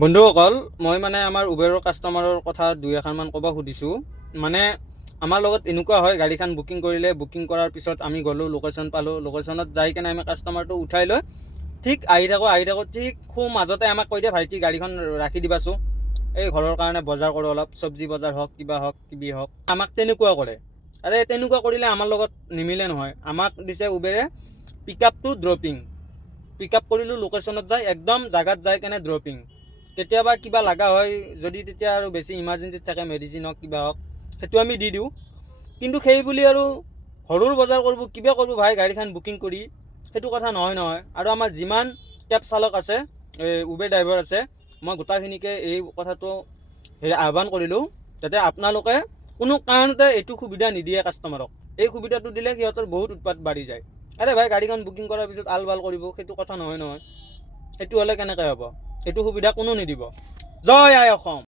বন্ধুসকল, মই মানে আমাৰ উবেৰৰ কাষ্টমাৰৰ কথা দুই এষাৰমান ক'ব খুজিছোঁ। মানে আমাৰ লগত এনেকুৱা হয়, গাড়ীখন বুকিং কৰিলে, বুকিং কৰাৰ পিছত আমি গ'লোঁ, লোকেশ্যন পালোঁ, লোকেশ্যনত যাই কেনে আমি কাষ্টমাৰটো উঠাই লৈ ঠিক আহি থাকোঁ, ঠিক খুব মাজতে আমাক কৈ দিয়ে, ভাইটি গাড়ীখন ৰাখি দিবাচোন, এই ঘৰৰ কাৰণে বজাৰ কৰোঁ, অলপ চব্জি বজাৰ হওক, কিবা হওক, কিবি হওক, আমাক তেনেকুৱা কৰে। আৰে তেনেকুৱা কৰিলে আমাৰ লগত নিমিলে নহয়। আমাক দিছে উবেৰে pick up to dropping. Pick up কৰিলোঁ, লোকেশ্যনত যাই একদম জাগাত যাই কেনে ড্ৰপিং। কেতিয়াবা কিবা লগা হয় যদি, তেতিয়া আৰু বেছি ইমাৰ্জেঞ্চিত থাকে, মেডিচিন হওক কিবা হওক, সেইটো আমি দি দিওঁ। কিন্তু সেই বুলি আৰু ঘৰৰ বজাৰ কৰিব, কিবা কৰিব ভাই গাড়ীখন বুকিং কৰি, সেইটো কথা নহয়। আৰু আমাৰ যিমান কেব চালক আছে, উবেৰ ড্ৰাইভাৰ আছে, মই গোটাখিনিকে এই কথাটো আহ্বান কৰিলোঁ, যাতে আপোনালোকে কোনো কাৰণতে এইটো সুবিধা নিদিয়ে কাষ্টমাৰক। এই সুবিধাটো দিলে সিহঁতৰ বহুত উৎপাত বাঢ়ি যায়। আৰে ভাই গাড়ীখন বুকিং কৰাৰ পিছত আল বাল কৰিব, সেইটো কথা নহয়। সেইটো হ'লে কেনেকৈ হ'ব? এইটো সুবিধা কোনো নিদিব। জয় আই অসম।